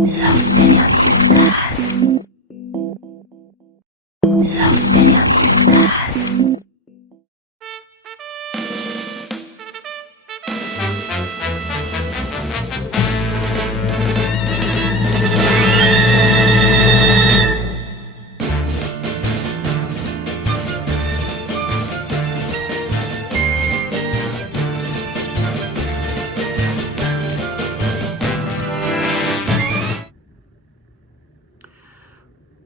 Los periodistas. Los periodistas.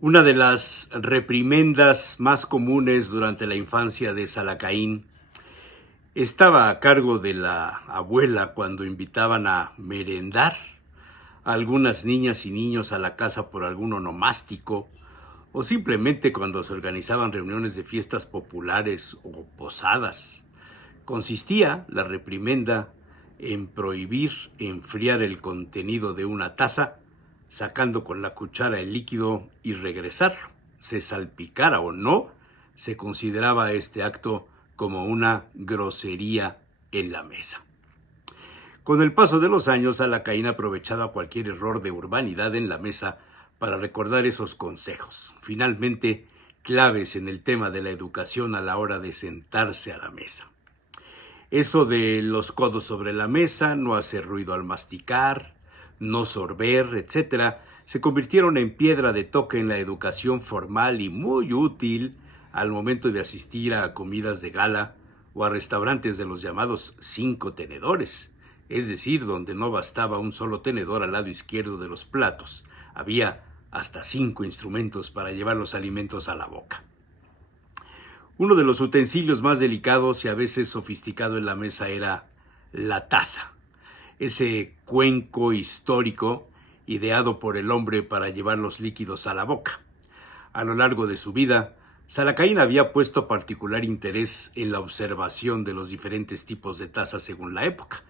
Una de las reprimendas más comunes durante la infancia de Salacaín estaba a cargo de la abuela cuando invitaban a merendar a algunas niñas y niños a la casa por algún onomástico o simplemente cuando se organizaban reuniones de fiestas populares o posadas. Consistía la reprimenda en prohibir enfriar el contenido de una taza sacando con la cuchara el líquido y regresarlo. Se salpicara o no, se consideraba este acto como una grosería en la mesa. Con el paso de los años, Salacaín aprovechaba cualquier error de urbanidad en la mesa para recordar esos consejos, finalmente claves en el tema de la educación a la hora de sentarse a la mesa. Eso de los codos sobre la mesa, no hacer ruido al masticar, no sorber, etc., se convirtieron en piedra de toque en la educación formal y muy útil al momento de asistir a comidas de gala o a restaurantes de los llamados 5 tenedores, es decir, donde no bastaba un solo tenedor al lado izquierdo de los platos, había hasta 5 instrumentos para llevar los alimentos a la boca. Uno de los utensilios más delicados y a veces sofisticado en la mesa era la taza, ese cuenco histórico ideado por el hombre para llevar los líquidos a la boca. A lo largo de su vida, Salacaín había puesto particular interés en la observación de los diferentes tipos de tazas según la época.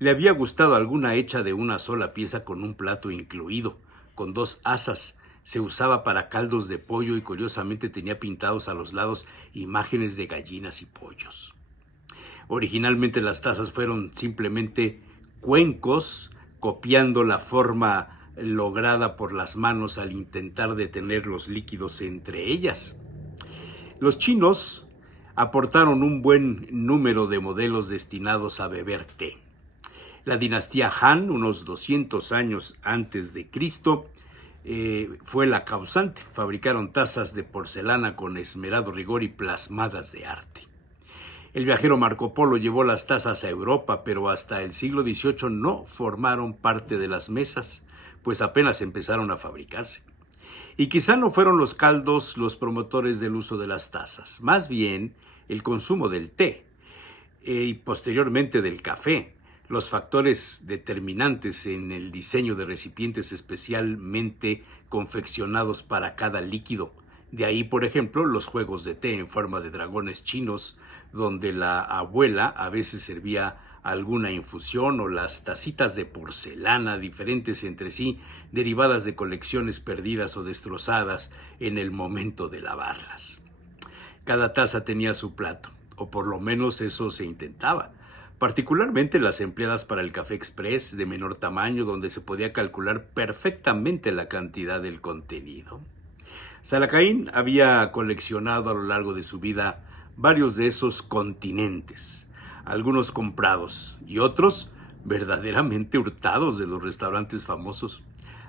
Le había gustado alguna hecha de una sola pieza con un plato incluido, con 2 asas. Se usaba para caldos de pollo y curiosamente tenía pintados a los lados imágenes de gallinas y pollos. Originalmente las tazas fueron simplemente cuencos, copiando la forma lograda por las manos al intentar detener los líquidos entre ellas. Los chinos aportaron un buen número de modelos destinados a beber té. La dinastía Han, unos 200 años antes de Cristo, fue la causante. Fabricaron tazas de porcelana con esmerado rigor y plasmadas de arte. El viajero Marco Polo llevó las tazas a Europa, pero hasta el siglo XVIII no formaron parte de las mesas, pues apenas empezaron a fabricarse. Y quizá no fueron los caldos los promotores del uso de las tazas, más bien el consumo del té y posteriormente del café, los factores determinantes en el diseño de recipientes especialmente confeccionados para cada líquido. De ahí, por ejemplo, los juegos de té en forma de dragones chinos, donde la abuela a veces servía alguna infusión, o las tacitas de porcelana diferentes entre sí, derivadas de colecciones perdidas o destrozadas en el momento de lavarlas. Cada taza tenía su plato, o por lo menos eso se intentaba, particularmente las empleadas para el café express de menor tamaño, donde se podía calcular perfectamente la cantidad del contenido. Salacaín había coleccionado a lo largo de su vida varios de esos continentes, algunos comprados y otros verdaderamente hurtados de los restaurantes famosos.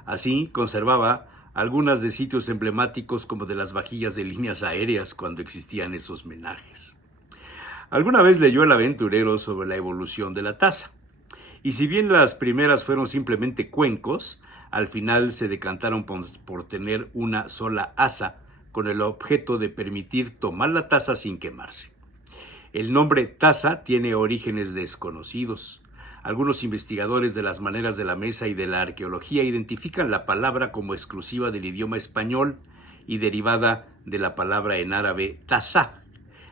Así conservaba algunas de sitios emblemáticos como de las vajillas de líneas aéreas cuando existían esos menajes. Alguna vez leyó El Aventurero sobre la evolución de la taza, y si bien las primeras fueron simplemente cuencos, al final se decantaron por tener una sola asa con el objeto de permitir tomar la taza sin quemarse. El nombre taza tiene orígenes desconocidos. Algunos investigadores de las maneras de la mesa y de la arqueología identifican la palabra como exclusiva del idioma español y derivada de la palabra en árabe taza,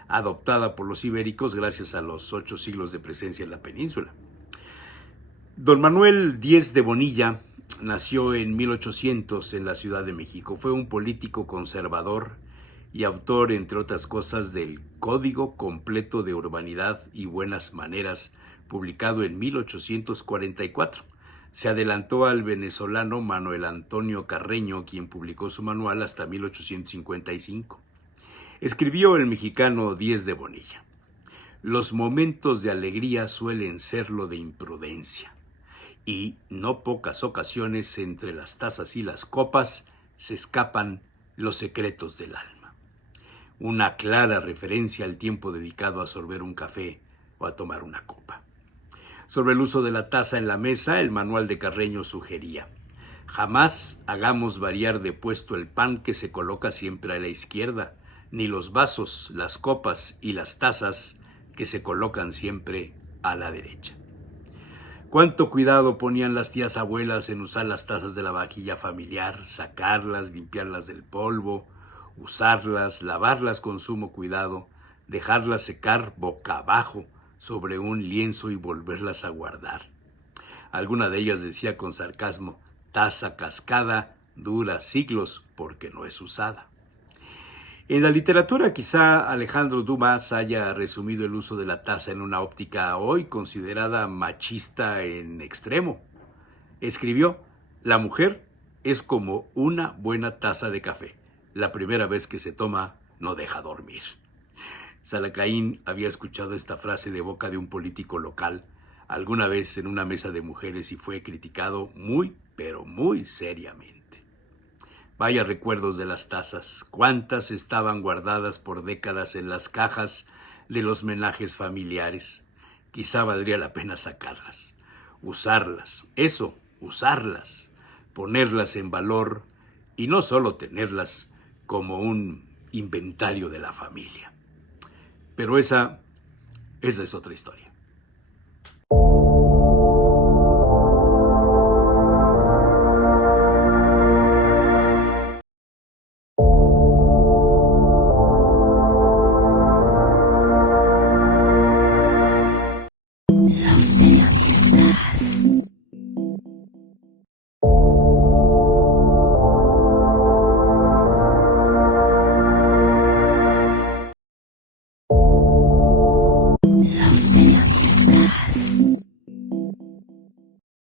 adoptada por los ibéricos gracias a los 8 siglos de presencia en la península. Don Manuel Díez de Bonilla nació en 1800 en la Ciudad de México. Fue un político conservador y autor, entre otras cosas, del Código Completo de Urbanidad y Buenas Maneras, publicado en 1844. se adelantó al venezolano Manuel Antonio Carreño, quien publicó su manual hasta 1855. Escribió el mexicano Díez de Bonilla: los momentos de alegría suelen serlo de imprudencia, y no pocas ocasiones entre las tazas y las copas se escapan los secretos del alma. Una clara referencia al tiempo dedicado a sorber un café o a tomar una copa. Sobre el uso de la taza en la mesa, el manual de Carreño sugería: jamás hagamos variar de puesto el pan que se coloca siempre a la izquierda, ni los vasos, las copas y las tazas que se colocan siempre a la derecha. Cuánto cuidado ponían las tías abuelas en usar las tazas de la vajilla familiar, sacarlas, limpiarlas del polvo, usarlas, lavarlas con sumo cuidado, dejarlas secar boca abajo sobre un lienzo y volverlas a guardar. Alguna de ellas decía con sarcasmo: taza cascada dura siglos porque no es usada. En la literatura, quizá Alejandro Dumas haya resumido el uso de la taza en una óptica hoy considerada machista en extremo. Escribió: la mujer es como una buena taza de café. La primera vez que se toma no deja dormir. Salacaín había escuchado esta frase de boca de un político local alguna vez en una mesa de mujeres y fue criticado muy, pero muy seriamente. Vaya recuerdos de las tazas, cuántas estaban guardadas por décadas en las cajas de los menajes familiares. Quizá valdría la pena sacarlas, usarlas, usarlas, ponerlas en valor y no solo tenerlas como un inventario de la familia. Pero esa es otra historia.